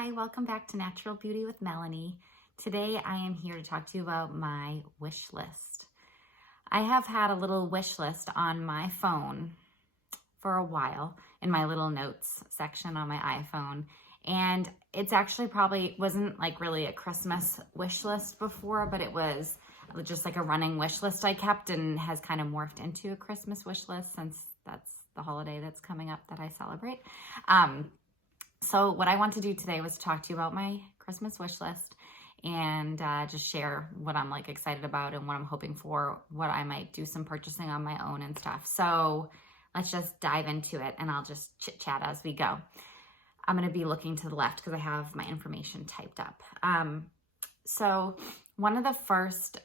Hi, welcome back to Natural Beauty with Melanie. Today I am here to talk to you about my wish list. I have had a little wish list on my phone for a while in my little notes section on my iPhone, and it's actually probably wasn't like really a Christmas wish list before, but it was just like a running wish list I kept and has kind of morphed into a Christmas wish list since that's the holiday that's coming up that I celebrate. So what I want to do today was talk to you about my Christmas wish list and just share what I'm like excited about and what I'm hoping for, what I might do some purchasing on my own and stuff. So let's just dive into it and I'll just chit chat as we go. I'm going to be looking to the left because I have my information typed up. So one of the first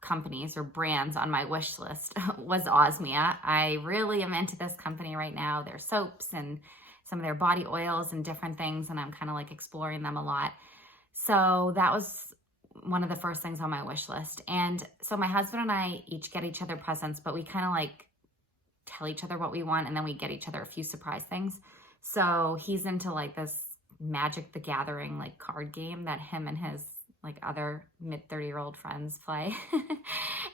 companies or brands on my wish list was Osmia. I really am into this company right now. Their soaps and some of their body oils and different things, and I'm kind of like exploring them a lot. So that was one of the first things on my wish list. And so my husband and I each get each other presents, but we kind of like tell each other what we want, and then we get each other a few surprise things. So he's into like this Magic the Gathering like card game that him and his like other mid-30-year-old friends play.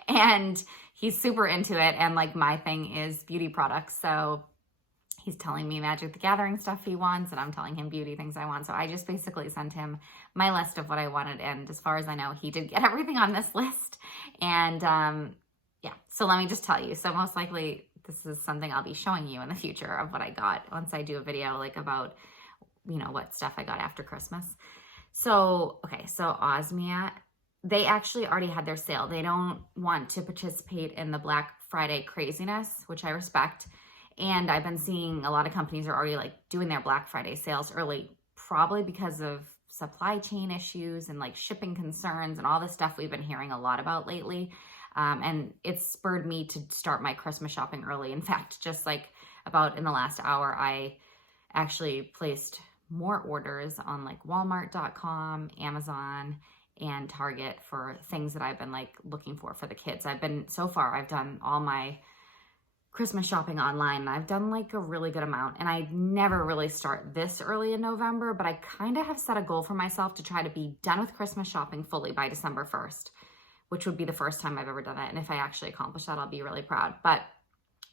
And he's super into it, and like my thing is beauty products. So he's telling me Magic the Gathering stuff he wants, and I'm telling him beauty things I want. So I just basically sent him my list of what I wanted. And as far as I know, he did get everything on this list. And yeah, so let me just tell you. So most likely this is something I'll be showing you in the future of what I got once I do a video like about, you know, what stuff I got after Christmas. So, okay, so Osmia, they actually already had their sale. They don't want to participate in the Black Friday craziness, which I respect. And I've been seeing a lot of companies are already like doing their Black Friday sales early, probably because of supply chain issues and like shipping concerns and all the stuff we've been hearing a lot about lately. And it's spurred me to start my Christmas shopping early. In fact, just like about in the last hour, I actually placed more orders on like Walmart.com, Amazon, and Target for things that I've been like looking for the kids. I've done all my Christmas shopping online, and I've done like a really good amount, and I never really start this early in November, but I kind of have set a goal for myself to try to be done with Christmas shopping fully by December 1st, which would be the first time I've ever done it. And if I actually accomplish that, I'll be really proud. But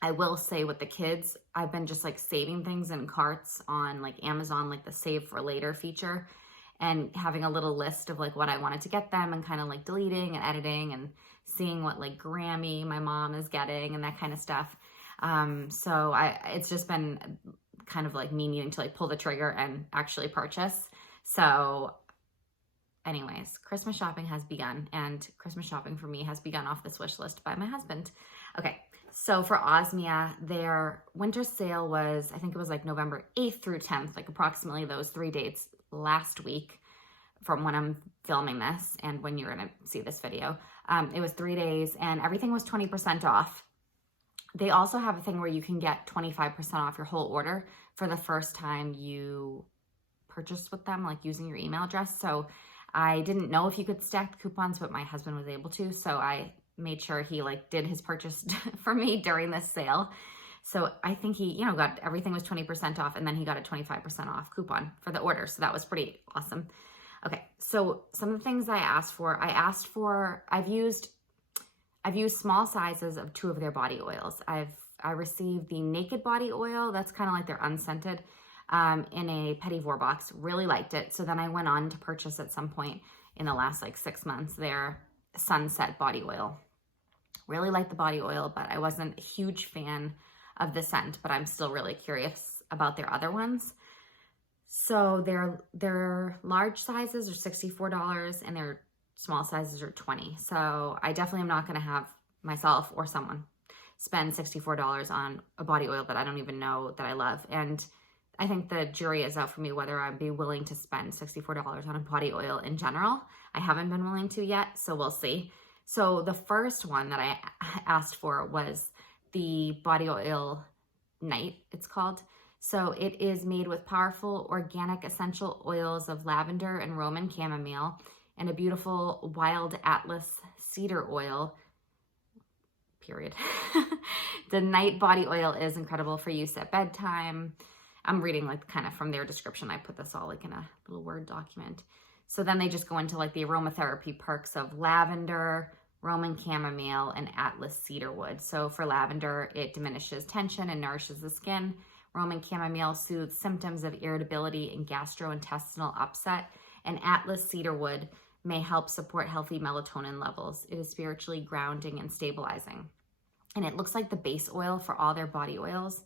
I will say with the kids, I've been just like saving things in carts on like Amazon, like the save for later feature, and having a little list of like what I wanted to get them and kind of like deleting and editing and seeing what like Grammy my mom is getting and that kind of stuff. So it's just been kind of like me needing to like pull the trigger and actually purchase. So anyways, Christmas shopping has begun, and Christmas shopping for me has begun off this wish list by my husband. Okay. So for Osmia, their winter sale was, I think it was like November 8th through 10th, like approximately those 3 dates last week from when I'm filming this and when you're going to see this video. It was 3 days and everything was 20% off. They also have a thing where you can get 25% off your whole order for the first time you purchase with them, like using your email address. So I didn't know if you could stack coupons, but my husband was able to. So I made sure he like did his purchase for me during this sale. So I think he, you know, got everything was 20% off, and then he got a 25% off coupon for the order. So that was pretty awesome. Okay. So some of the things I've used small sizes of 2 of their body oils. I received the Naked Body Oil. That's kind of like their unscented in a Petit Four box. Really liked it. So then I went on to purchase at some point in the last like 6 months their Sunset Body Oil. Really liked the body oil, but I wasn't a huge fan of the scent, but I'm still really curious about their other ones. So their large sizes are $64 and their small sizes are $20. So I definitely am not going to have myself or someone spend $64 on a body oil that I don't even know that I love. And I think the jury is out for me whether I'd be willing to spend $64 on a body oil in general. I haven't been willing to yet, so we'll see. So the first one that I asked for was the body oil Night, it's called. So it is made with powerful organic essential oils of lavender and Roman chamomile and a beautiful wild Atlas cedar oil, period. The Night body oil is incredible for use at bedtime, I'm reading like kind of from their description. I put this all like in a little Word document. So then they just go into like the aromatherapy perks of lavender, Roman chamomile, and Atlas cedarwood. So for lavender, it diminishes tension and nourishes the skin. Roman chamomile soothes symptoms of irritability and gastrointestinal upset. And Atlas cedarwood may help support healthy melatonin levels. It is spiritually grounding and stabilizing. And it looks like the base oil for all their body oils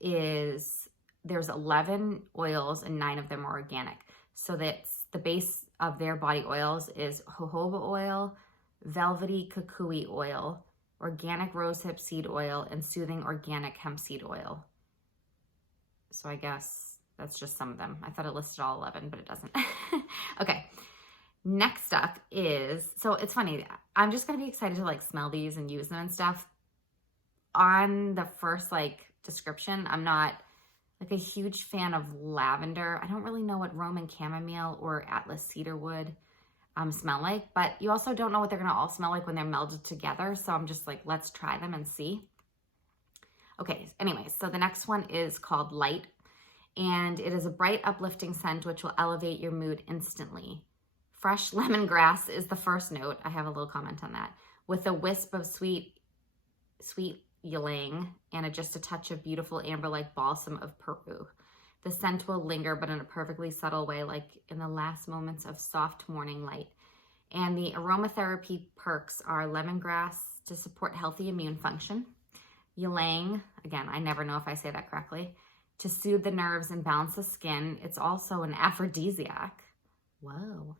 is, there's 11 oils and 9 of them are organic. So that's the base of their body oils is jojoba oil, velvety kukui oil, organic rosehip seed oil, and soothing organic hemp seed oil. So I guess that's just some of them. I thought it listed all 11, but it doesn't. Okay. Next up is, so it's funny, I'm just going to be excited to like smell these and use them and stuff. On the first like description, I'm not like a huge fan of lavender. I don't really know what Roman chamomile or Atlas cedarwood smell like, but you also don't know what they're going to all smell like when they're melded together. So I'm just like, let's try them and see. Okay, anyways, so the next one is called Light, and it is a bright, uplifting scent which will elevate your mood instantly. Fresh lemongrass is the first note. I have a little comment on that. With a wisp of sweet ylang and just a touch of beautiful amber-like balsam of Peru. The scent will linger, but in a perfectly subtle way, like in the last moments of soft morning light. And the aromatherapy perks are lemongrass to support healthy immune function. Ylang, again, I never know if I say that correctly, to soothe the nerves and balance the skin. It's also an aphrodisiac. Whoa.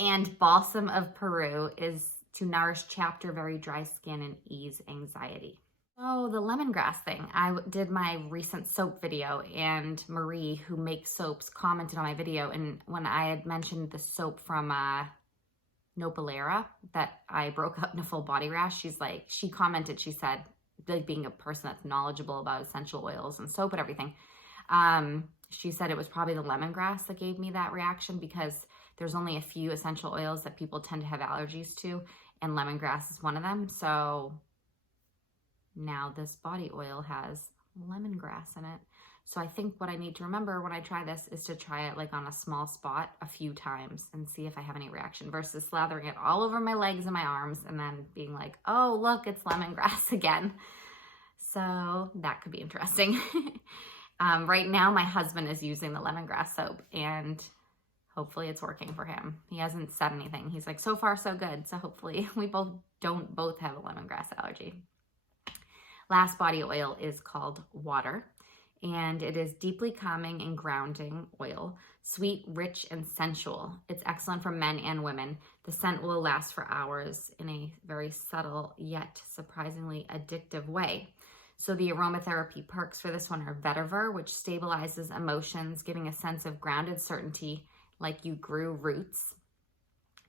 And balsam of Peru is to nourish chapped or very dry skin and ease anxiety. Oh, the lemongrass thing. I did my recent soap video, and Marie, who makes soaps, commented on my video. And when I had mentioned the soap from Nopalera that I broke up in a full body rash, she commented, she said, like being a person that's knowledgeable about essential oils and soap and everything, she said it was probably the lemongrass that gave me that reaction, because there's only a few essential oils that people tend to have allergies to, and lemongrass is one of them. So now this body oil has lemongrass in it. So I think what I need to remember when I try this is to try it like on a small spot a few times and see if I have any reaction, versus slathering it all over my legs and my arms and then being like, oh, look, it's lemongrass again. So that could be interesting. Right now, my husband is using the lemongrass soap, and hopefully it's working for him. He hasn't said anything. He's like, so far so good. So hopefully we don't both have a lemongrass allergy. Last body oil is called Water, and it is deeply calming and grounding oil, sweet, rich, and sensual. It's excellent for men and women. The scent will last for hours in a very subtle yet surprisingly addictive way. So the aromatherapy perks for this one are vetiver, which stabilizes emotions, giving a sense of grounded certainty like you grew roots.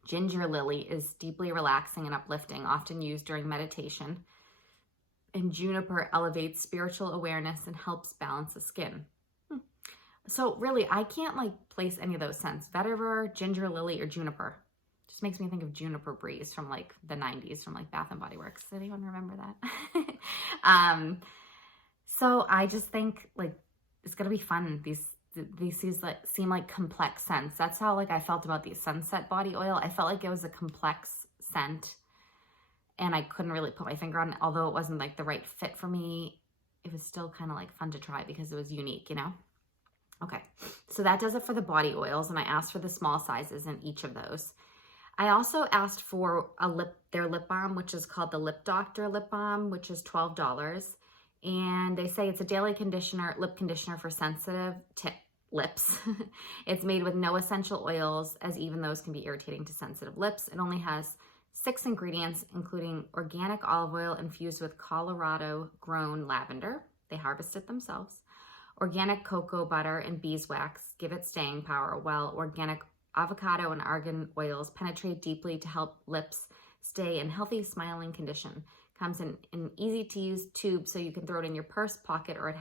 Ginger lily is deeply relaxing and uplifting, often used during meditation. And juniper elevates spiritual awareness and helps balance the skin. So really, I can't like place any of those scents. Vetiver, ginger lily, or juniper. Just makes me think of Juniper Breeze from like the 90s from like Bath and Body Works. Does anyone remember that? So I just think like it's gonna be fun. These seem like complex scents. That's how like I felt about the Sunset body oil. I felt like it was a complex scent, and I couldn't really put my finger on it. Although it wasn't like the right fit for me, it was still kind of like fun to try because it was unique, you know? Okay, so that does it for the body oils, and I asked for the small sizes in each of those. I also asked for their lip balm, which is called the Dr Lip Balm, which is $12. And they say it's a daily lip conditioner for sensitive lips. It's made with no essential oils, as even those can be irritating to sensitive lips. It only has 6 ingredients, including organic olive oil infused with Colorado-grown lavender. They harvest it themselves. Organic cocoa butter and beeswax give it staying power, while organic avocado and argan oils penetrate deeply to help lips stay in healthy, smiling condition. Comes in an easy-to-use tube, so you can throw it in your purse, pocket, or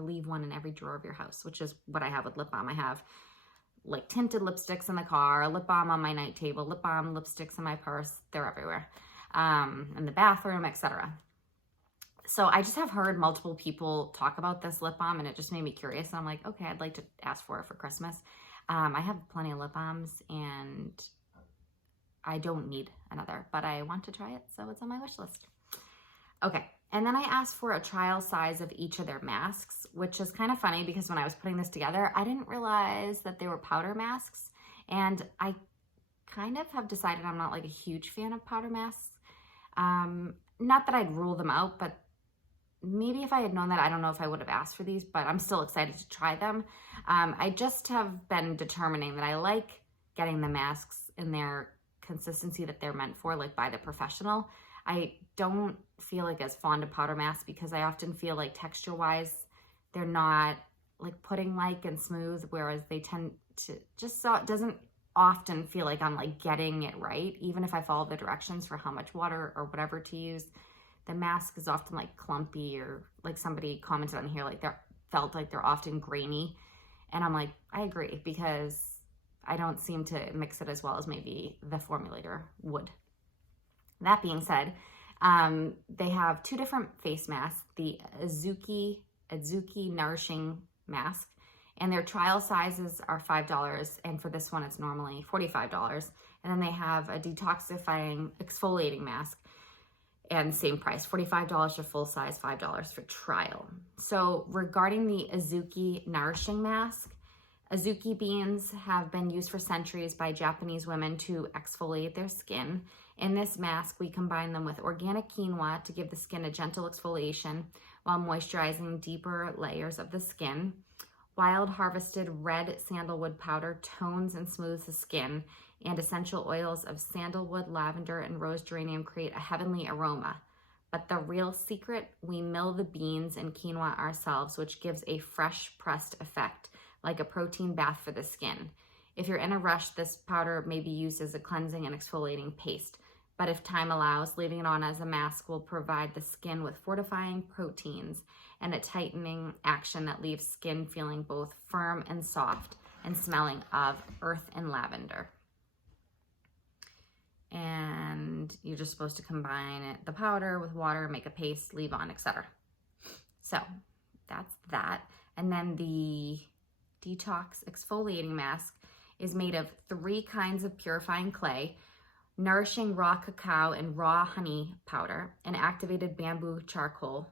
leave one in every drawer of your house, which is what I have with lip balm. I have like tinted lipsticks in the car, lip balm on my night table, lip balm, lipsticks in my purse. They're everywhere. In the bathroom, etc. So I just have heard multiple people talk about this lip balm, and it just made me curious. And I'm like, okay, I'd like to ask for it for Christmas. I have plenty of lip balms, and I don't need another, but I want to try it, so it's on my wish list. Okay, and then I asked for a trial size of each of their masks, which is kind of funny because when I was putting this together, I didn't realize that they were powder masks, and I kind of have decided I'm not like a huge fan of powder masks. Not that I'd rule them out, but maybe if I had known that, I don't know if I would have asked for these, but I'm still excited to try them. I just have been determining that I like getting the masks in their consistency that they're meant for, like by the professional. I don't feel like as fond of powder masks because I often feel like texture-wise, they're not like pudding-like and smooth, whereas they tend to just, so it doesn't often feel like I'm like getting it right, even if I follow the directions for how much water or whatever to use. The mask is often like clumpy, or like somebody commented on here, like felt like they're often grainy. And I'm like, I agree, because I don't seem to mix it as well as maybe the formulator would. That being said, they have two different face masks, the Adzuki Nourishing Mask, and their trial sizes are $5, and for this one it's normally $45. And then they have a detoxifying exfoliating mask, and same price, $45 for full size, $5 for trial. So regarding the Azuki Nourishing Mask, Azuki beans have been used for centuries by Japanese women to exfoliate their skin. In this mask, we combine them with organic quinoa to give the skin a gentle exfoliation while moisturizing deeper layers of the skin. Wild harvested red sandalwood powder tones and smooths the skin, and essential oils of sandalwood, lavender, and rose geranium create a heavenly aroma. But the real secret, we mill the beans and quinoa ourselves, which gives a fresh pressed effect, like a protein bath for the skin. If you're in a rush, this powder may be used as a cleansing and exfoliating paste. But if time allows, leaving it on as a mask will provide the skin with fortifying proteins and a tightening action that leaves skin feeling both firm and soft and smelling of earth and lavender. And you're just supposed to combine the powder with water, make a paste, leave on, etc. So that's that. And then the Detox Exfoliating Mask is made of 3 kinds of purifying clay, nourishing raw cacao and raw honey powder, and activated bamboo charcoal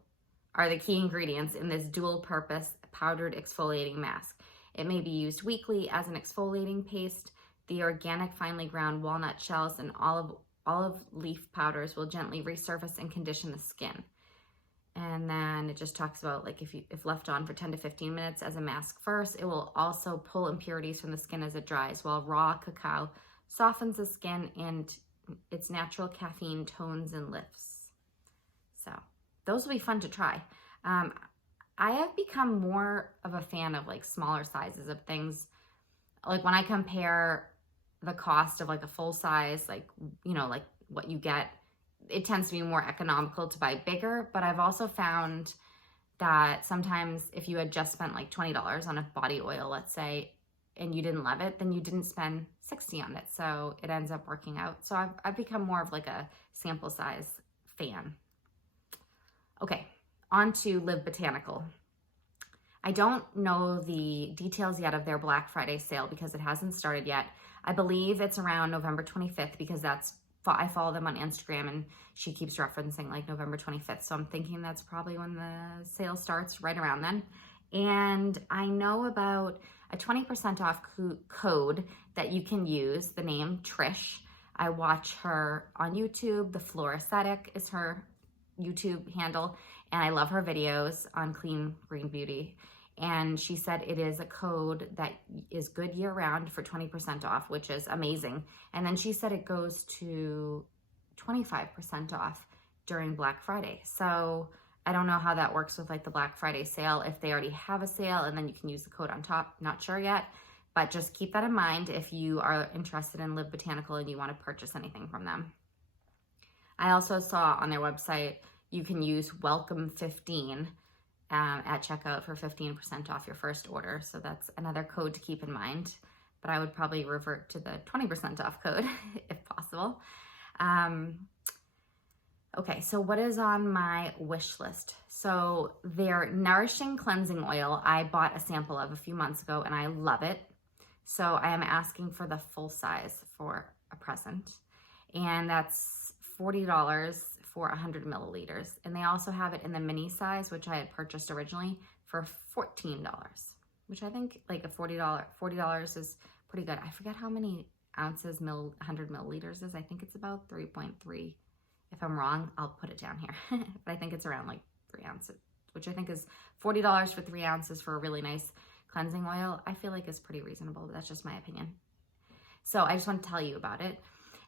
are the key ingredients in this dual-purpose powdered exfoliating mask. It may be used weekly as an exfoliating paste. The organic finely ground walnut shells and olive leaf powders will gently resurface and condition the skin. And then it just talks about like if left on for 10 to 15 minutes as a mask first, it will also pull impurities from the skin as it dries, while raw cacao softens the skin and its natural caffeine tones and lifts. So those will be fun to try. I have become more of a fan of like smaller sizes of things. Like when I compare the cost of like a full size, like, you know, like what you get, it tends to be more economical to buy bigger. But I've also found that sometimes if you had just spent like $20 on a body oil, let's say, and you didn't love it, then you didn't spend $60 on it. So it ends up working out. So I've become more of like a sample size fan. Okay, on to Live Botanical. I don't know the details yet of their Black Friday sale because it hasn't started yet. I believe it's around November 25th because I follow them on Instagram and she keeps referencing like November 25th. So I'm thinking that's probably when the sale starts, right around then. And I know about a 20% off code that you can use, the name Trish. I watch her on YouTube. The Floor Aesthetic is her YouTube handle, and I love her videos on clean green beauty. And she said it is a code that is good year round for 20% off, which is amazing. And then she said it goes to 25% off during Black Friday. So I don't know how that works with like the Black Friday sale, if they already have a sale and then you can use the code on top, not sure yet. But just keep that in mind if you are interested in Live Botanical and you want to purchase anything from them. I also saw on their website you can use Welcome 15 at checkout for 15% off your first order. So that's another code to keep in mind. But I would probably revert to the 20% off code if possible. Okay, so what is on my wish list? So their Nourishing Cleansing Oil, I bought a sample of a few months ago and I love it. So I am asking for the full size for a present. And that's $40 for 100 milliliters. And they also have it in the mini size, which I had purchased originally for $14, which I think like a $40 is pretty good. I forget how many ounces 100 milliliters is. I think it's about 3.3. If I'm wrong, I'll put it down here. But I think it's around like 3 ounces, which I think is $40 for 3 ounces for a really nice cleansing oil. I feel like it's pretty reasonable, but that's just my opinion. So I just want to tell you about it.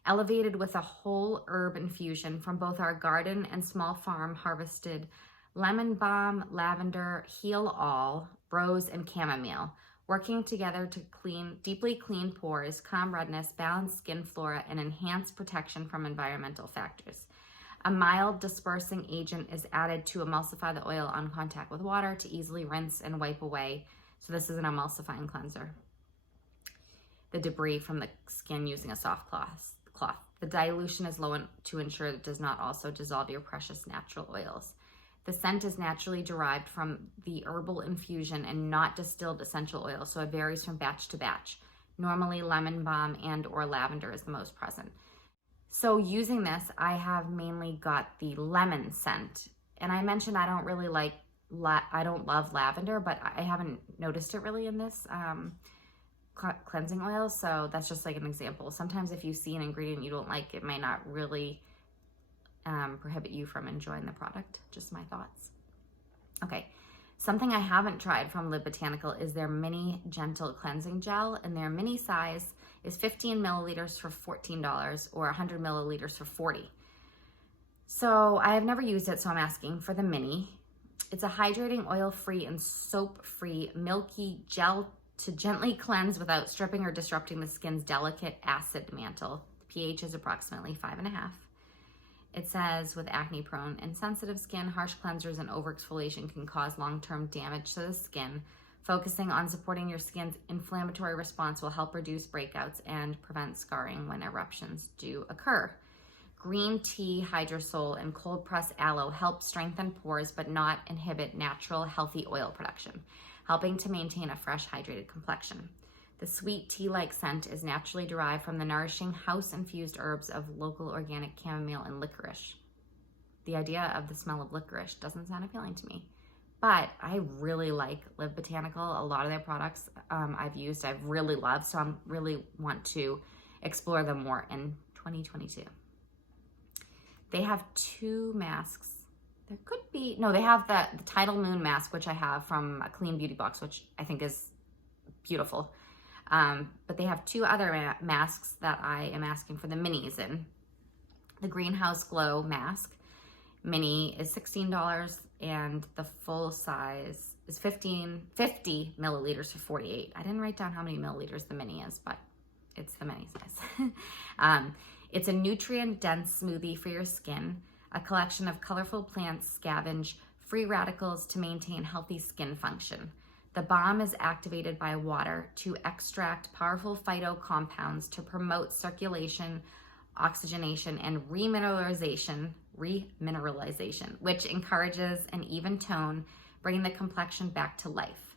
Elevated with a whole herb infusion from both our garden and small farm harvested lemon balm, lavender, heal all, rose, and chamomile, working together to deeply clean pores, calm redness, balance skin flora, and enhance protection from environmental factors. A mild dispersing agent is added to emulsify the oil on contact with water to easily rinse and wipe away. So this is an emulsifying cleanser. The debris from the skin using a soft cloth. The dilution is low to ensure it does not also dissolve your precious natural oils. The scent is naturally derived from the herbal infusion and not distilled essential oil, so it varies from batch to batch. Normally, lemon balm and or lavender is the most present. So using this, I have mainly got the lemon scent. And I mentioned I don't really like, I don't love lavender, but I haven't noticed it really in this cleansing oil. So that's just like an example. Sometimes if you see an ingredient you don't like, it may not really prohibit you from enjoying the product. Just my thoughts. Okay, something I haven't tried from Lip Botanical is their mini gentle cleansing gel, and their mini size is 15 milliliters for $14 or 100 milliliters for $40. So I have never used it, so I'm asking for the mini. It's a hydrating, oil-free, and soap-free milky gel to gently cleanse without stripping or disrupting the skin's delicate acid mantle. The pH is approximately 5.5. It says with acne-prone and sensitive skin, harsh cleansers and overexfoliation can cause long-term damage to the skin. Focusing on supporting your skin's inflammatory response will help reduce breakouts and prevent scarring when eruptions do occur. Green tea, hydrosol, and cold pressed aloe help strengthen pores but not inhibit natural healthy oil production, helping to maintain a fresh, hydrated complexion. The sweet tea-like scent is naturally derived from the nourishing house-infused herbs of local organic chamomile and licorice. The idea of the smell of licorice doesn't sound appealing to me, but I really like Lip Botanical. A lot of their products I've used, I've really loved, so I really want to explore them more in 2022. They have 2 masks. There could be, no, they have the Tidal Moon mask, which I have from a Clean Beauty box, which I think is beautiful. But they have 2 other masks that I am asking for the minis in. The Greenhouse Glow mask mini is $16 and the full size is 50 milliliters for $48. I didn't write down how many milliliters the mini is, but it's the mini size. It's a nutrient-dense smoothie for your skin, a collection of colorful plants scavenge free radicals to maintain healthy skin function. The balm is activated by water to extract powerful phytocompounds to promote circulation, oxygenation, and remineralization, which encourages an even tone, bringing the complexion back to life.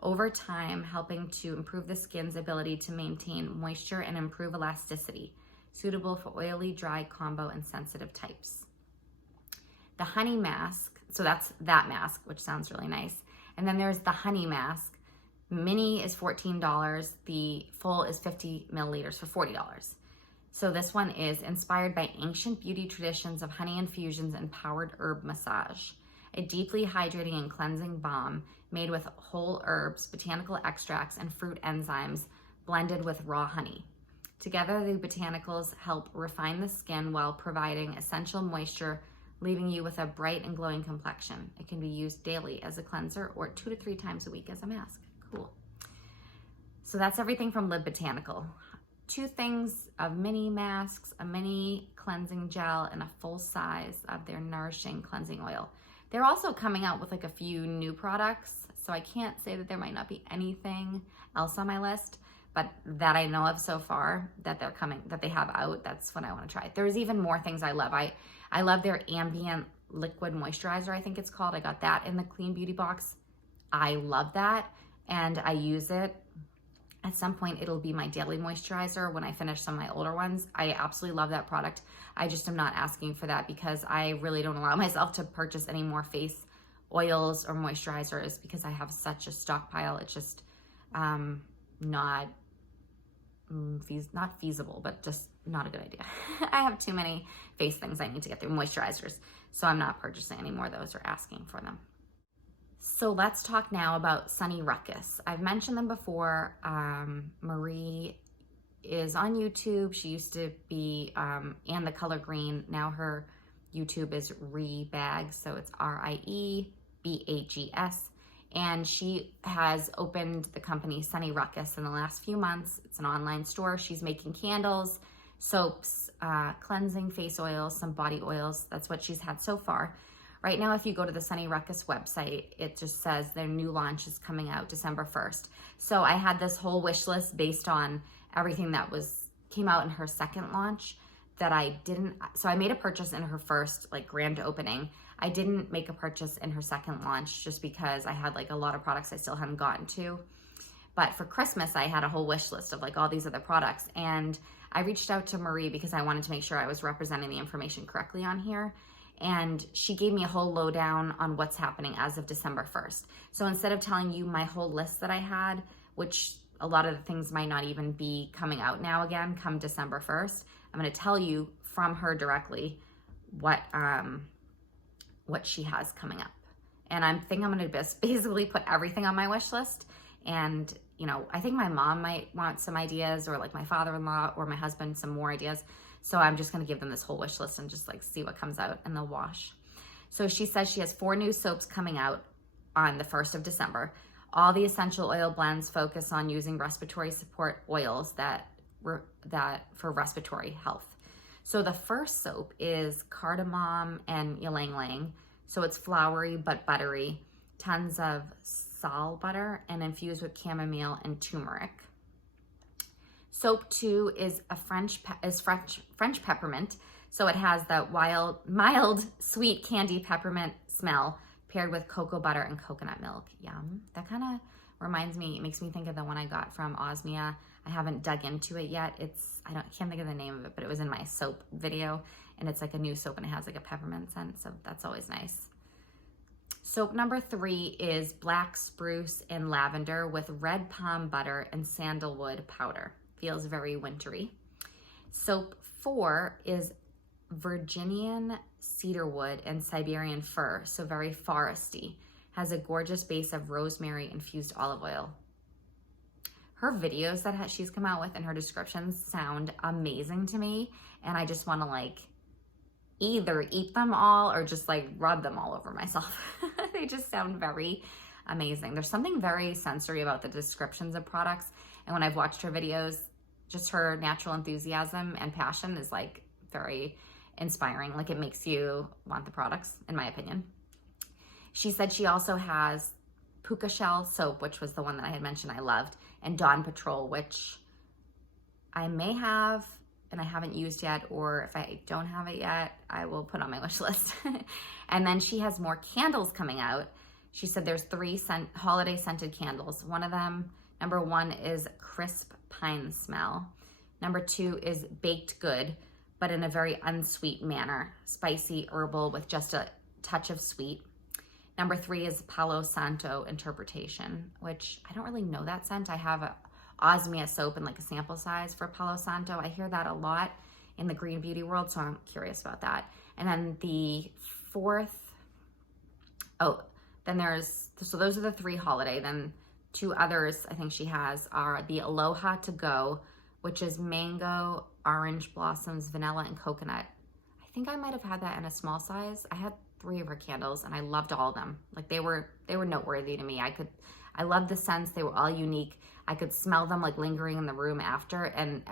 Over time, helping to improve the skin's ability to maintain moisture and improve elasticity, suitable for oily, dry, combo, and sensitive types. The honey mask, so that's that mask, which sounds really nice. And then there's the honey mask. Mini is $14. The full is 50 milliliters for $40. So this one is inspired by ancient beauty traditions of honey infusions and powered herb massage. A deeply hydrating and cleansing balm made with whole herbs, botanical extracts, and fruit enzymes blended with raw honey. Together, the botanicals help refine the skin while providing essential moisture, leaving you with a bright and glowing complexion. It can be used daily as a cleanser or 2 to 3 times a week as a mask. Cool. So that's everything from Lip Botanical. 2 things of mini masks, a mini cleansing gel, and a full size of their Nourishing Cleansing Oil. They're also coming out with like a few new products, so I can't say that there might not be anything else on my list, but that I know of so far that they're coming, that they have out, that's what I want to try. There's even more things I love. I love their Ambient liquid moisturizer, I think it's called. I got that in the Clean Beauty box. I love that, and I use it. At some point, it'll be my daily moisturizer when I finish some of my older ones. I absolutely love that product. I just am not asking for that because I really don't allow myself to purchase any more face oils or moisturizers because I have such a stockpile. It's just not feasible, but just not a good idea. I have too many face things I need to get through, moisturizers. So I'm not purchasing any more of those or asking for them. So let's talk now about Sunny Ruckus. I've mentioned them before. Marie is on YouTube. She used to be and the color green. Now her YouTube is Rebags, so it's RIEBAGS. And she has opened the company Sunny Ruckus in the last few months. It's an online store. She's making candles, soaps, cleansing face oils, some body oils. That's what she's had so far. Right now, if you go to the Sunny Ruckus website, it just says their new launch is coming out December 1st. So I had this whole wish list based on everything that came out in her second launch that I didn't. So I made a purchase in her first grand opening. I didn't make a purchase in her second launch just because I had a lot of products I still hadn't gotten to. But for Christmas, I had a whole wish list of all these other products. And I reached out to Marie because I wanted to make sure I was representing the information correctly on here. And she gave me a whole lowdown on what's happening as of December 1st. So instead of telling you my whole list that I had, which a lot of the things might not even be coming out now again come December 1st, I'm going to tell you from her directly what she has coming up. And I think I'm going to basically put everything on my wish list. And, I think my mom might want some ideas, or my father-in-law or my husband some more ideas. So I'm just going to give them this whole wish list and just see what comes out, and they'll wash. So she says she has 4 new soaps coming out on the 1st of December. All the essential oil blends focus on using respiratory support oils that for respiratory health. So the first soap is cardamom and ylang ylang. So it's flowery but buttery, tons of sal butter, and infused with chamomile and turmeric. Soap 2 is French peppermint. So it has that mild, sweet candy peppermint smell paired with cocoa butter and coconut milk. Yum. That kind of reminds me, it makes me think of the one I got from Osmia. I haven't dug into it yet. I can't think of the name of it, but it was in my soap video, and it's a new soap and it has a peppermint scent. So that's always nice. Soap number 3 is black spruce and lavender with red palm butter and sandalwood powder. Feels very wintry. Soap 4 is Virginian cedarwood and Siberian fir, so very foresty. Has a gorgeous base of rosemary infused olive oil. Her videos that she's come out with and her descriptions sound amazing to me, and I just want to either eat them all or just rub them all over myself. They just sound very amazing. There's something very sensory about the descriptions of products, and when I've watched her videos, just her natural enthusiasm and passion is very inspiring. It makes you want the products, in my opinion. She said she also has Puka Shell soap, which was the one that I had mentioned I loved, and Dawn Patrol, which I may have and I haven't used yet, or if I don't have it yet, I will put on my wish list. And then she has more candles coming out. She said there's 3 holiday scented candles. One of them, number 1 is crisp pine smell. Number 2 is baked good, but in a very unsweet manner. Spicy, herbal with just a touch of sweet. Number 3 is Palo Santo interpretation, which I don't really know that scent. I have a Osmia soap in a sample size for Palo Santo. I hear that a lot in the green beauty world, so I'm curious about that. And then the 4th, so those are the 3 holiday. Then 2 others I think she has are the Aloha To Go, which is mango, orange blossoms, vanilla, and coconut. I think I might have had that in a small size. I had 3 of her candles and I loved all of them. They were noteworthy to me. I loved the scents. They were all unique. I could smell them lingering in the room after, and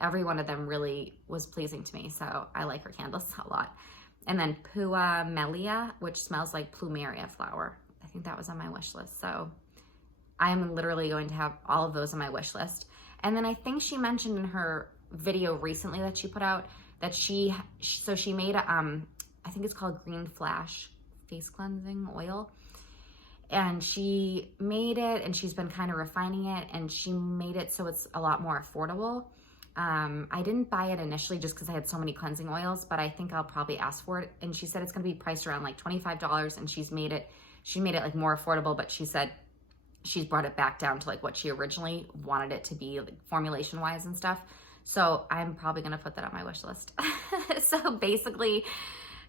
every one of them really was pleasing to me. So I like her candles a lot. And then Pua Melia, which smells like plumeria flower. I think that was on my wish list. So I am literally going to have all of those on my wish list. And then I think she mentioned in her video recently that she put out that she made a, I think it's called Green Flash Face Cleansing Oil. And she made it, and she's been kind of refining it, and she made it so it's a lot more affordable. I didn't buy it initially just because I had so many cleansing oils, but I think I'll probably ask for it. And she said it's going to be priced around like $25, and she made it like more affordable, but she said she's brought it back down to like what she originally wanted it to be, like formulation wise and stuff. So I'm probably going to put that on my wish list. So basically,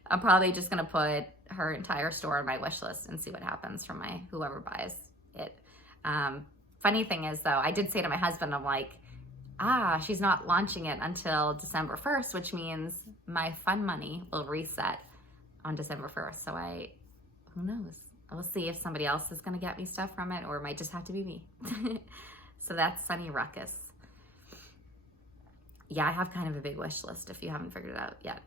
I'm probably just going to put her entire store on my wish list and see what happens from whoever buys it. Funny thing is though, I did say to my husband, I'm like, she's not launching it until December 1st, which means my fun money will reset on December 1st. So who knows? We'll see if somebody else is going to get me stuff from it, or it might just have to be me. So that's Sunny Ruckus. Yeah, I have kind of a big wish list if you haven't figured it out yet.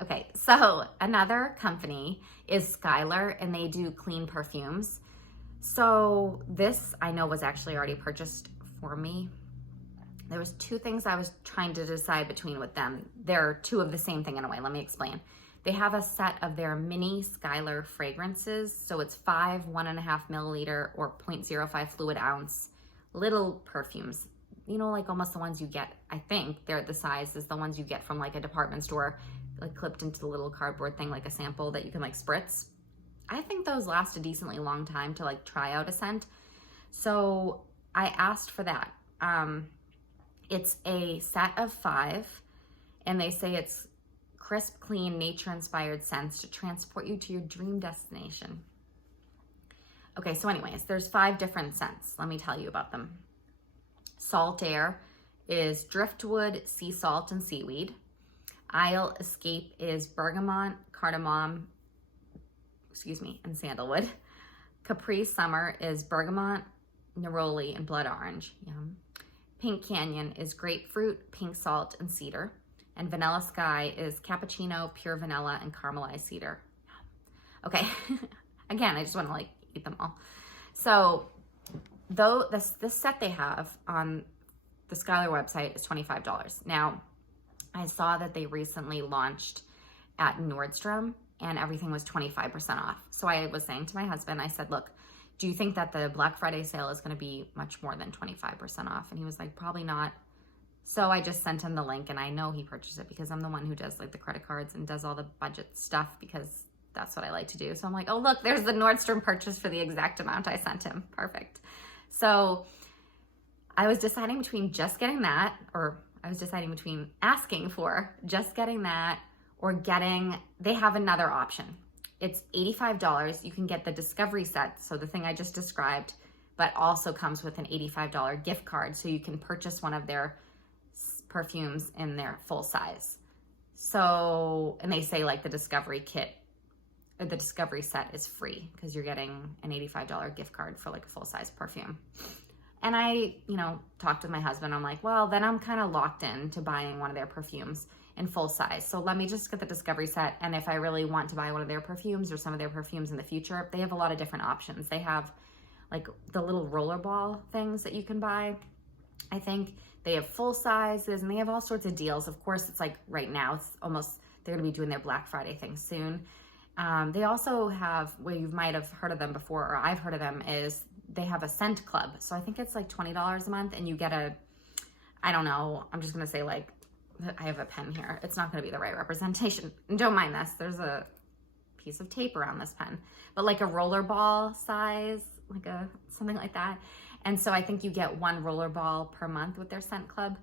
Okay, so another company is Skyler, and they do clean perfumes. So this I know was actually already purchased for me. There was two things I was trying to decide between with them. They're two of the same thing in a way. Let me explain. They have a set of their mini Skyler fragrances. So it's 5 1.5 milliliter or 0.05 fluid ounce little perfumes. You know, like almost the ones you get, I think they're the size as the ones you get from like a department store, like clipped into the little cardboard thing, like a sample that you can like spritz. I think those last a decently long time to like try out a scent. So I asked for that. It's a set of 5, and they say it's crisp, clean, nature-inspired scents to transport you to your dream destination. Okay, so anyways, there's 5 different scents. Let me tell you about them. Salt Air is driftwood, sea salt, and seaweed. Isle Escape is bergamot, cardamom, and sandalwood. Capri Summer is bergamot, neroli, and blood orange. Yum. Pink Canyon is grapefruit, pink salt, and cedar. And Vanilla Sky is cappuccino, pure vanilla, and caramelized cedar. Okay, again, I just want to like eat them all. So though this set they have on the Skyler website is $25. Now, I saw that they recently launched at Nordstrom and everything was 25% off. So I was saying to my husband, I said, look, do you think that the Black Friday sale is going to be much more than 25% off? And he was like, probably not. So I just sent him the link, and I know he purchased it because I'm the one who does like the credit cards and does all the budget stuff because that's what I like to do. So I'm like, oh, look, there's the Nordstrom purchase for the exact amount I sent him. Perfect. So I was deciding between just getting that, or I was deciding between asking for just getting that or they have another option. It's $85. You can get the Discovery set, so the thing I just described, but also comes with an $85 gift card, so you can purchase one of their perfumes in their full size. So, and they say like the Discovery kit, or the Discovery set is free because you're getting an $85 gift card for like a full size perfume. And I, talked with my husband. I'm like, well, then I'm kind of locked in to buying one of their perfumes in full size. So let me just get the Discovery set. And if I really want to buy one of their perfumes or some of their perfumes in the future, they have a lot of different options. They have like the little rollerball things that you can buy. I think they have full sizes, and they have all sorts of deals. Of course, it's like right now, it's almost, they're going to be doing their Black Friday thing soon. They also have, well, you might have heard of them before, or I've heard of them, is they have a scent club. So I think it's like $20 a month, and you get I don't know, I'm just going to say like, I have a pen here. It's not going to be the right representation. Don't mind this. There's a piece of tape around this pen, but like a rollerball size, like something like that. And so I think you get 1 rollerball per month with their scent club.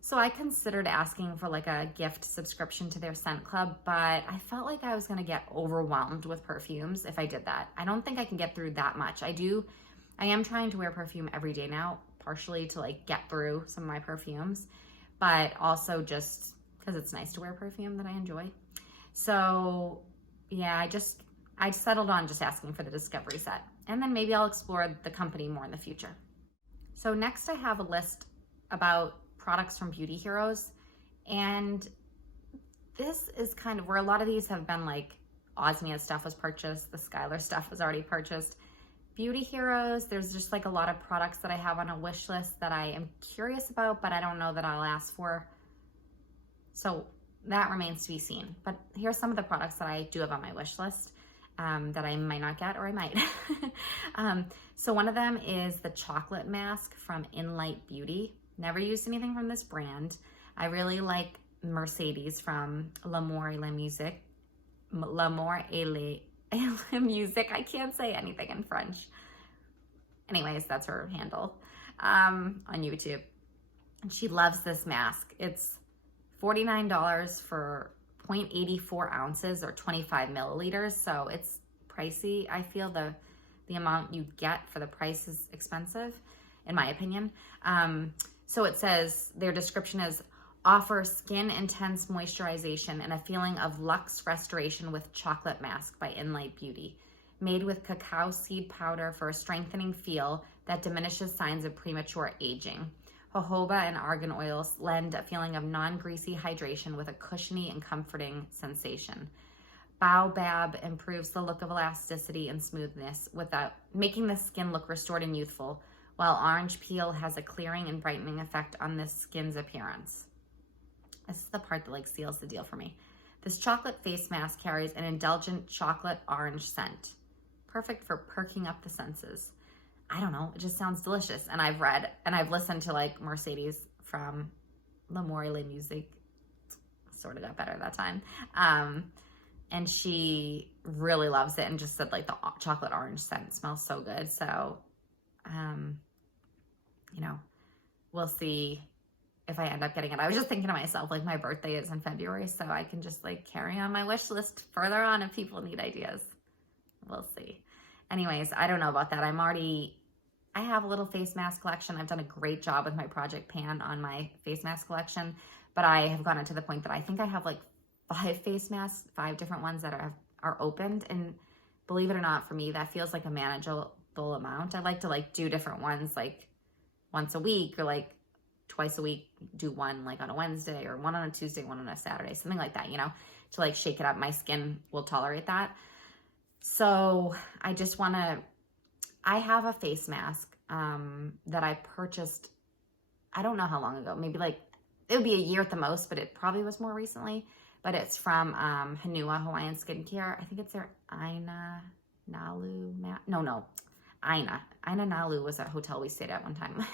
So I considered asking for like a gift subscription to their scent club, but I felt like I was going to get overwhelmed with perfumes if I did that. I don't think I can get through that much. I am trying to wear perfume every day now, partially to like get through some of my perfumes, but also just because it's nice to wear perfume that I enjoy. So yeah, I settled on just asking for the Discovery set, and then maybe I'll explore the company more in the future. So next I have a list about products from Beauty Heroes, and this is kind of where a lot of these have been like Osmia stuff was purchased, the Skyler stuff was already purchased. Beauty Heroes. There's just like a lot of products that I have on a wish list that I am curious about, but I don't know that I'll ask for. So that remains to be seen. But here's some of the products that I do have on my wish list that I might not get, or I might. So one of them is the chocolate mask from Inlight Beauty. Never used anything from this brand. I really like Mercedes from L'Amour et la Musique. L'Amour et la Musique. I can't say anything in French. Anyways, that's her handle on YouTube. And she loves this mask. It's $49 for 0.84 ounces or 25 milliliters. So it's pricey. I feel the amount you get for the price is expensive, in my opinion. So it says, their description is, offer skin intense moisturization and a feeling of luxe restoration with chocolate mask by Inlight Beauty. Made with cacao seed powder for a strengthening feel that diminishes signs of premature aging. Jojoba and argan oils lend a feeling of non-greasy hydration with a cushiony and comforting sensation. Baobab improves the look of elasticity and smoothness without making the skin look restored and youthful, while orange peel has a clearing and brightening effect on the skin's appearance. This is the part that like seals the deal for me. This chocolate face mask carries an indulgent chocolate orange scent. Perfect for perking up the senses. I don't know, it just sounds delicious. And I've read and I've listened to like Mercedes from L'Amour et la Musique. Sort of got better that time. And she really loves it and just said like the chocolate orange scent smells so good. So, you know, we'll see if I end up getting it. I was just thinking to myself, like my birthday is in February, so I can just like carry on my wish list further on if people need ideas. We'll see. Anyways, I don't know about that. I have a little face mask collection. I've done a great job with my Project Pan on my face mask collection, but I have gotten to the point that I think I have like 5 face masks, 5 different ones that are opened. And believe it or not, for me, that feels like a manageable amount. I like to like do different ones like once a week or like twice a week, do one like on a Wednesday or one on a Tuesday, one on a Saturday, something like that, you know, to like shake it up. My skin will tolerate that. So I just want to, I have a face mask that I purchased, I don't know how long ago, maybe like, it would be a year at the most, but it probably was more recently. But it's from Hanua Hawaiian Skincare. I think it's their Aina Nalu, Aina Nalu was a hotel we stayed at one time.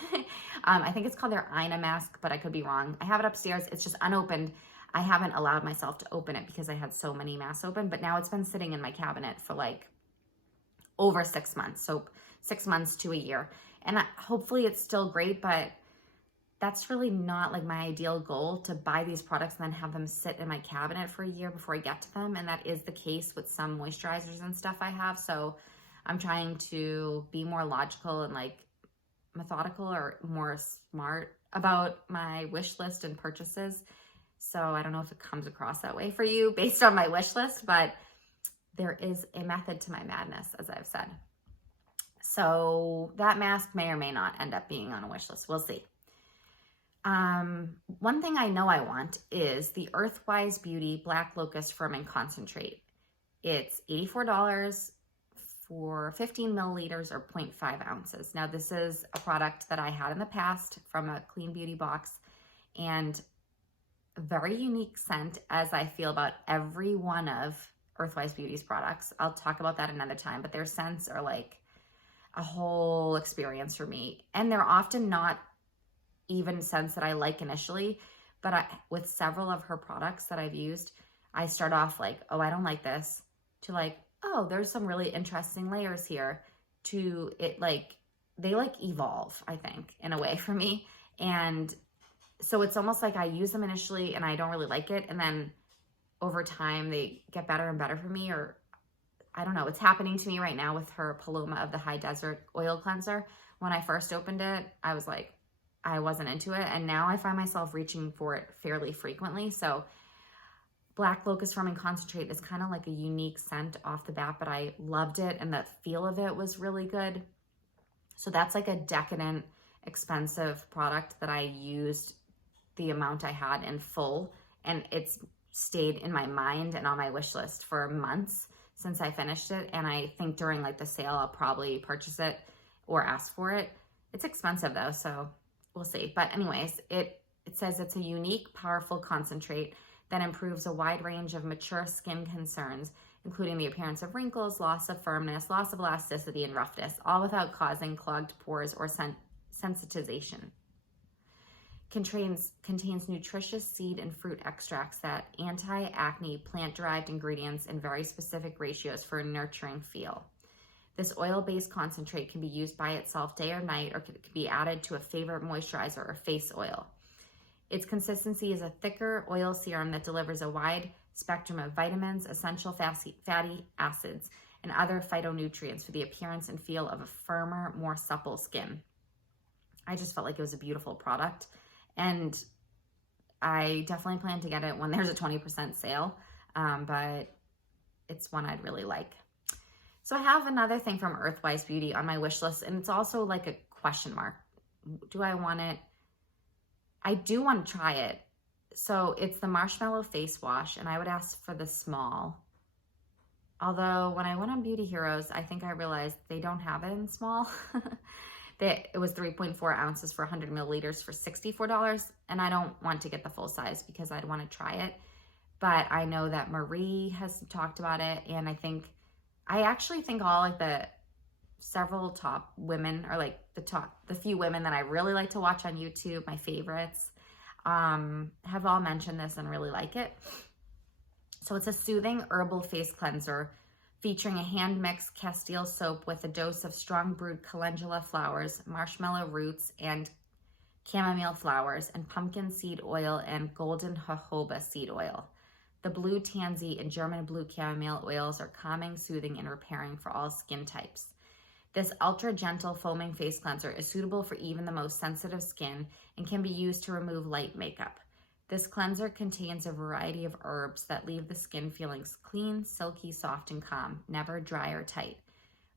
I think it's called their Aina mask, but I could be wrong. I have it upstairs. It's just unopened. I haven't allowed myself to open it because I had so many masks open, but now it's been sitting in my cabinet for like over 6 months. So 6 months to a year. And hopefully it's still great, but that's really not like my ideal goal, to buy these products and then have them sit in my cabinet for a year before I get to them. And that is the case with some moisturizers and stuff I have. So I'm trying to be more logical and like methodical or more smart about my wish list and purchases. So I don't know if it comes across that way for you based on my wish list, but there is a method to my madness, as I've said. So that mask may or may not end up being on a wish list. We'll see. One thing I know I want is the Earthwise Beauty Black Locust Firming Concentrate. It's $84 for 15 milliliters or 0.5 ounces. Now, this is a product that I had in the past from a Clean Beauty box, and a very unique scent, as I feel about every one of Earthwise Beauty's products. I'll talk about that another time, but their scents are like a whole experience for me. And they're often not even scents that I like initially, but with several of her products that I've used, I start off like, oh, I don't like this, to like, oh, there's some really interesting layers here, to it like, they like evolve, I think, in a way for me. And so it's almost like I use them initially and I don't really like it. And then over time they get better and better for me, or I don't know, it's happening to me right now with her Paloma of the High Desert Oil Cleanser. When I first opened it, I was like, I wasn't into it. And now I find myself reaching for it fairly frequently. So Black Locust Firming Concentrate is kind of like a unique scent off the bat, but I loved it. And the feel of it was really good. So that's like a decadent, expensive product that I used the amount I had in full. And it's stayed in my mind and on my wish list for months. since I finished it. And I think during like the sale, I'll probably purchase it or ask for it. It's expensive though, so we'll see. But anyways, it says it's a unique, powerful concentrate that improves a wide range of mature skin concerns, including the appearance of wrinkles, loss of firmness, loss of elasticity, and roughness, all without causing clogged pores or sensitization. Contains nutritious seed and fruit extracts that anti-acne plant-derived ingredients in very specific ratios for a nurturing feel. This oil-based concentrate can be used by itself day or night, or can be added to a favorite moisturizer or face oil. Its consistency is a thicker oil serum that delivers a wide spectrum of vitamins, essential fatty acids, and other phytonutrients for the appearance and feel of a firmer, more supple skin. I just felt like it was a beautiful product, and I definitely plan to get it when there's a 20% sale, but it's one I'd really like. So I have another thing from Earthwise Beauty on my wish list, and it's also like a question mark. Do I want it? I do want to try it. So it's the Marshmallow face wash, and I would ask for the small. Although when I went on Beauty Heroes, I think I realized they don't have it in small. It was 3.4 ounces for 100 milliliters for $64, and I don't want to get the full size because I'd want to try it. But I know that Marie has talked about it, and I actually think all like the several top women, or like the few women that I really like to watch on YouTube, my favorites, have all mentioned this and really like it. So it's a soothing herbal face cleanser featuring a hand-mixed Castile soap with a dose of strong brewed calendula flowers, marshmallow roots, and chamomile flowers, and pumpkin seed oil and golden jojoba seed oil. The blue tansy and German blue chamomile oils are calming, soothing, and repairing for all skin types. This ultra-gentle foaming face cleanser is suitable for even the most sensitive skin and can be used to remove light makeup. This cleanser contains a variety of herbs that leave the skin feeling clean, silky, soft, and calm, never dry or tight.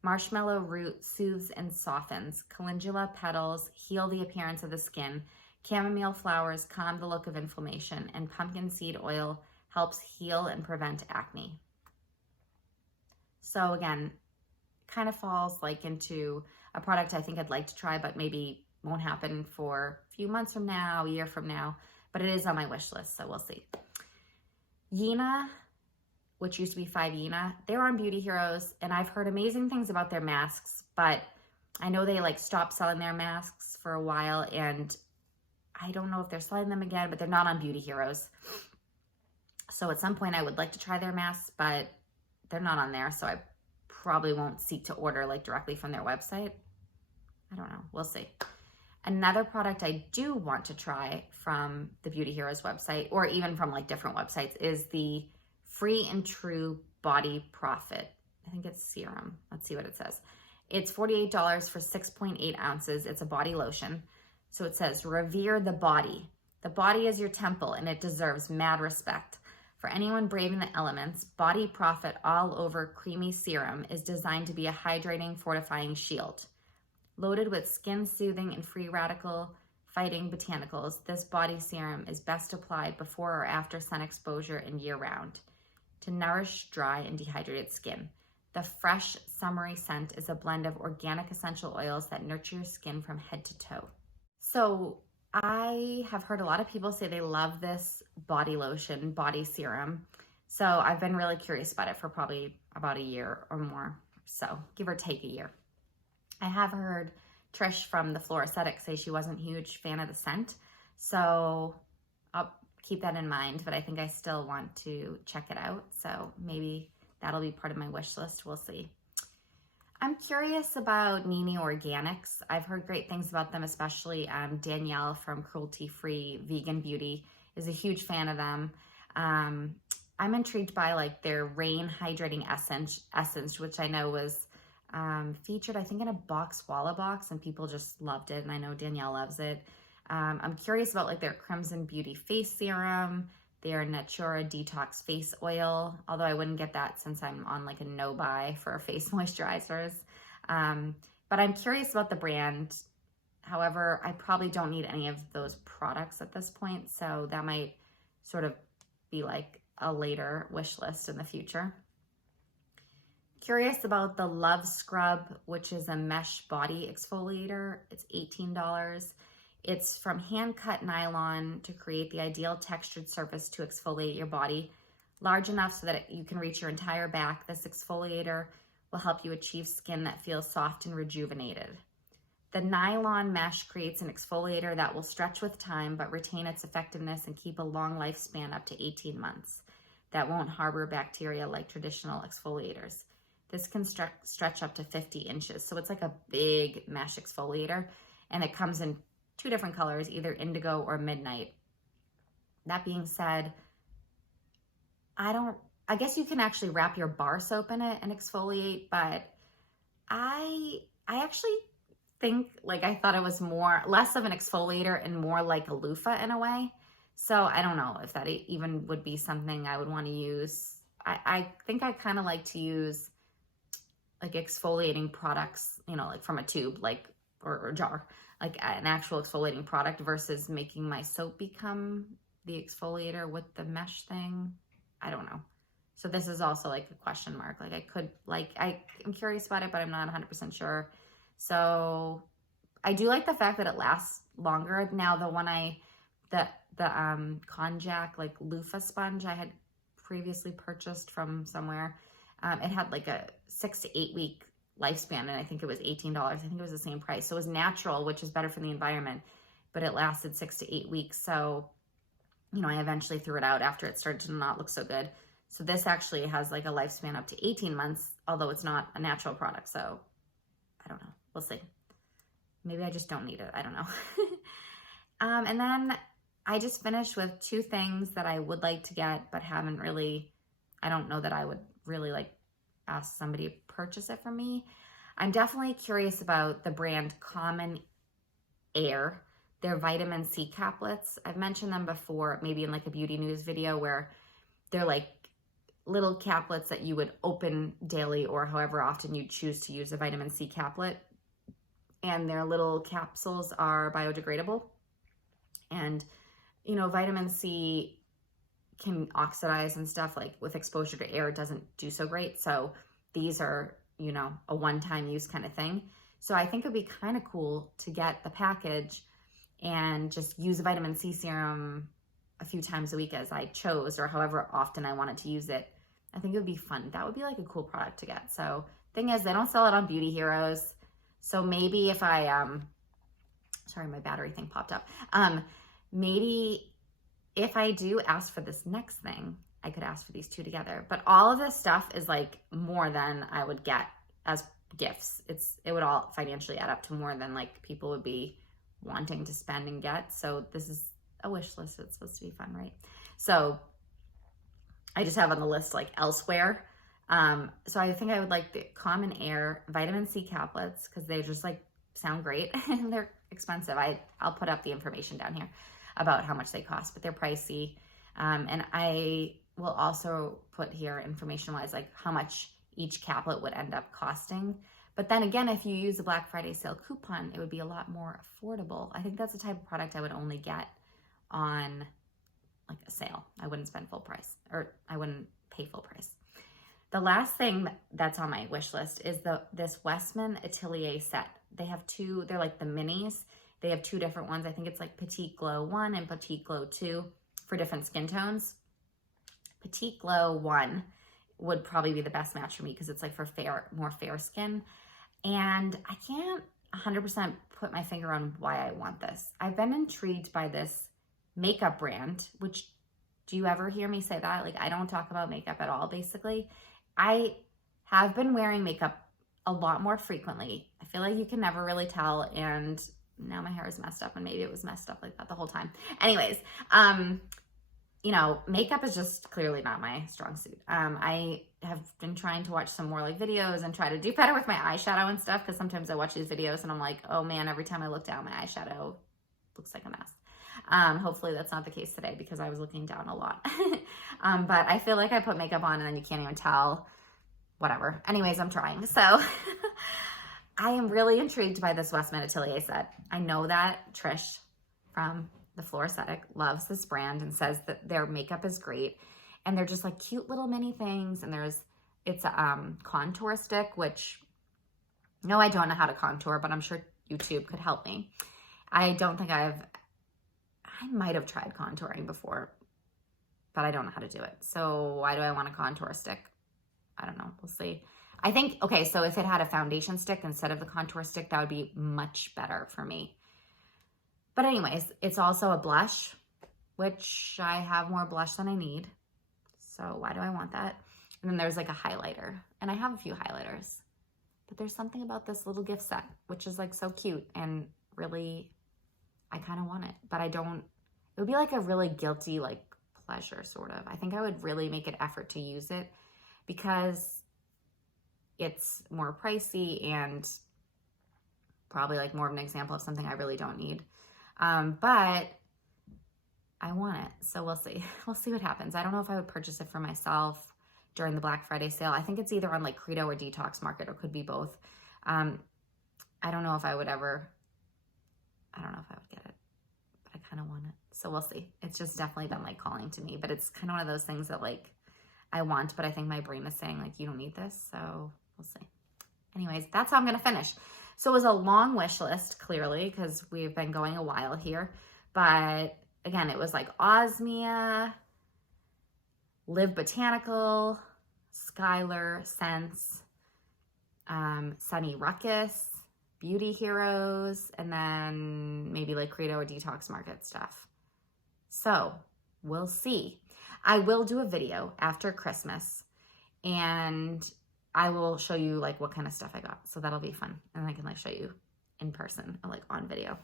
Marshmallow root soothes and softens. Calendula petals heal the appearance of the skin. Chamomile flowers calm the look of inflammation, and pumpkin seed oil helps heal and prevent acne. So again, kind of falls like into a product I think I'd like to try, but maybe won't happen for a few months from now, a year from now, but it is on my wish list, so we'll see. Yena, which used to be 5 Yena, they're on Beauty Heroes, and I've heard amazing things about their masks, but I know they like stopped selling their masks for a while, and I don't know if they're selling them again, but they're not on Beauty Heroes. So at some point I would like to try their masks, but they're not on there, so I probably won't seek to order like directly from their website. I don't know, we'll see. Another product I do want to try from the Beauty Heroes website, or even from like different websites, is the Free and True Body Profit. I think it's serum. Let's see what it says. It's $48 for 6.8 ounces. It's a body lotion. So it says, revere the body. The body is your temple, and it deserves mad respect. For anyone braving the elements, Body Profit All Over Creamy Serum is designed to be a hydrating, fortifying shield. Loaded with skin-soothing and free radical-fighting botanicals, this body serum is best applied before or after sun exposure and year-round to nourish dry and dehydrated skin. The fresh, summery scent is a blend of organic essential oils that nurture your skin from head to toe. So I have heard a lot of people say they love this body lotion, body serum. So I've been really curious about it for probably about a year or more. So give or take a year. I have heard Trish from the Floor Aesthetic say she wasn't a huge fan of the scent. So I'll keep that in mind, but I think I still want to check it out. So maybe that'll be part of my wish list. We'll see. I'm curious about Nini Organics. I've heard great things about them, especially Danielle from Cruelty Free Vegan Beauty is a huge fan of them. I'm intrigued by like their Rain Hydrating Essence, which I know was featured, I think, in a Boxwalla box, and people just loved it, and I know Danielle loves it. I'm curious about like their Crimson Beauty Face Serum, their Natura Detox Face Oil, although I wouldn't get that since I'm on like a no-buy for face moisturizers. But I'm curious about the brand. However, I probably don't need any of those products at this point, so that might sort of be like a later wish list in the future. Curious about the Love Scrub, which is a mesh body exfoliator. It's $18. It's from hand-cut nylon to create the ideal textured surface to exfoliate your body, large enough so that you can reach your entire back. This exfoliator will help you achieve skin that feels soft and rejuvenated. The nylon mesh creates an exfoliator that will stretch with time but retain its effectiveness and keep a long lifespan up to 18 months. That won't harbor bacteria like traditional exfoliators. This can stretch up to 50 inches. So it's like a big mesh exfoliator, and it comes in 2 different colors, either indigo or midnight. That being said, I guess you can actually wrap your bar soap in it and exfoliate, but I actually think, like, I thought it was less of an exfoliator and more like a loofah in a way. So I don't know if that even would be something I would want to use. I think I kind of like to use like exfoliating products, you know, like from a tube, like, or jar, like an actual exfoliating product versus making my soap become the exfoliator with the mesh thing. I don't know. So this is also like a question mark. Like I'm curious about it, but I'm not 100% sure. So I do like the fact that it lasts longer. Now the one the Konjac like loofah sponge I had previously purchased from somewhere, it had like a 6 to 8 week lifespan, and I think it was $18. I think it was the same price. So it was natural, which is better for the environment, but it lasted 6 to 8 weeks. So, you know, I eventually threw it out after it started to not look so good. So this actually has like a lifespan up to 18 months, although it's not a natural product. So I don't know. We'll see. Maybe I just don't need it. I don't know. And then I just finished with 2 things that I would like to get, but haven't really, I don't know that I would really like ask somebody to purchase it for me. I'm definitely curious about the brand Common Air. They're vitamin C caplets. I've mentioned them before, maybe in like a beauty news video, where they're like little caplets that you would open daily or however often you choose to use a vitamin C caplet. And their little capsules are biodegradable. And, you know, vitamin C can oxidize and stuff, like with exposure to air, it doesn't do so great. So these are, you know, a one-time use kind of thing. So I think it'd be kind of cool to get the package and just use a vitamin C serum a few times a week as I chose, or however often I wanted to use it. I think it would be fun. That would be like a cool product to get. So thing is, they don't sell it on Beauty Heroes. So maybe if I, sorry, my battery thing popped up. Maybe if I do ask for this next thing, I could ask for these 2 together. But all of this stuff is like more than I would get as gifts. It would all financially add up to more than like people would be wanting to spend and get. So this is a wish list. It's supposed to be fun, right? So I just have on the list like elsewhere. So I think I would like the Common Air vitamin C caplets because they just like sound great and they're expensive. I'll put up the information down here about how much they cost, but they're pricey. And I will also put here information-wise, like how much each caplet would end up costing. But then again, if you use a Black Friday sale coupon, it would be a lot more affordable. I think that's the type of product I would only get on like a sale. I wouldn't spend full price, or I wouldn't pay full price. The last thing that's on my wish list is this Westman Atelier Set. They have 2, they're like the minis. They have 2 different ones. I think it's like Petite Glow 1 and Petite Glow 2 for different skin tones. Petite Glow 1 would probably be the best match for me because it's like for more fair skin. And I can't 100% put my finger on why I want this. I've been intrigued by this makeup brand, which, do you ever hear me say that? Like, I don't talk about makeup at all, basically. I have been wearing makeup a lot more frequently. I feel like you can never really tell, and now my hair is messed up, and maybe it was messed up like that the whole time. Anyways, you know, makeup is just clearly not my strong suit. I have been trying to watch some more like videos and try to do better with my eyeshadow and stuff, because sometimes I watch these videos and I'm like, oh man, every time I look down, my eyeshadow looks like a mess. Hopefully that's not the case today because I was looking down a lot. But I feel like I put makeup on and then you can't even tell. Whatever. Anyways, I'm trying. So I am really intrigued by this Westman Atelier Set. I know that Trish from The Floor Aesthetic loves this brand and says that their makeup is great. And they're just like cute little mini things. And there's It's a contour stick, which, no, I don't know how to contour, but I'm sure YouTube could help me. I don't think I might have tried contouring before, but I don't know how to do it. So why do I want a contour stick? I don't know. We'll see. I think, okay, so if it had a foundation stick instead of the contour stick, that would be much better for me. But anyways, it's also a blush, which I have more blush than I need. So why do I want that? And then there's like a highlighter, and I have a few highlighters, but there's something about this little gift set, which is like so cute, and really, I kind of want it, but I don't, it would be like a really guilty, like pleasure sort of. I think I would really make an effort to use it because it's more pricey and probably like more of an example of something I really don't need. But I want it. So we'll see. We'll see what happens. I don't know if I would purchase it for myself during the Black Friday sale. I think it's either on like Credo or Detox Market, or could be both. I don't know if I would ever, I don't know if I would get it, but I kind of want it. So we'll see. It's just definitely been like calling to me, but it's kind of one of those things that like I want, but I think my brain is saying like, you don't need this. So we'll see. Anyways, that's how I'm going to finish. So it was a long wish list, clearly, because we've been going a while here. But again, it was like Osmia, Live Botanical, Skyler, Scents, Sunny Ruckus, Beauty Heroes, and then maybe like Credo or Detox Market stuff. So we'll see. I will do a video after Christmas, and I will show you like what kind of stuff I got. So that'll be fun. And I can like show you in person or like on video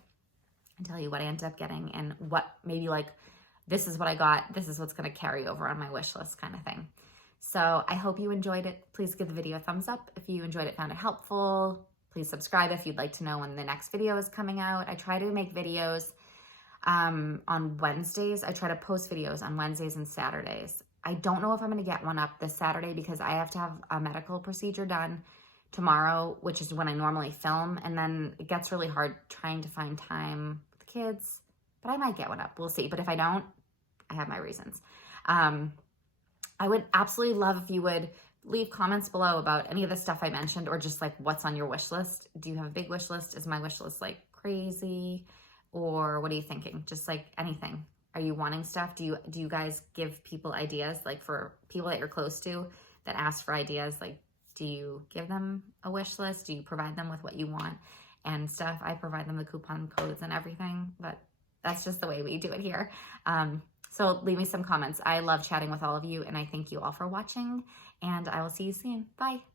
and tell you what I ended up getting and what maybe like, this is what I got. This is what's going to carry over on my wish list kind of thing. So I hope you enjoyed it. Please give the video a thumbs up if you enjoyed it, found it helpful. Please subscribe if you'd like to know when the next video is coming out. I try to make videos on Wednesdays. I try to post videos on Wednesdays and Saturdays. I don't know if I'm going to get one up this Saturday because I have to have a medical procedure done tomorrow, which is when I normally film. And then it gets really hard trying to find time with the kids, but I might get one up. We'll see. But if I don't, I have my reasons. I would absolutely love if you would leave comments below about any of the stuff I mentioned, or just like what's on your wish list. Do you have a big wish list? Is my wish list like crazy? Or what are you thinking? Just like anything. Are you wanting stuff? Do you guys give people ideas, like for people that you're close to that ask for ideas? Like, do you give them a wish list? Do you provide them with what you want and stuff? I provide them the coupon codes and everything, but that's just the way we do it here. So leave me some comments. I love chatting with all of you, and I thank you all for watching, and I will see you soon. Bye.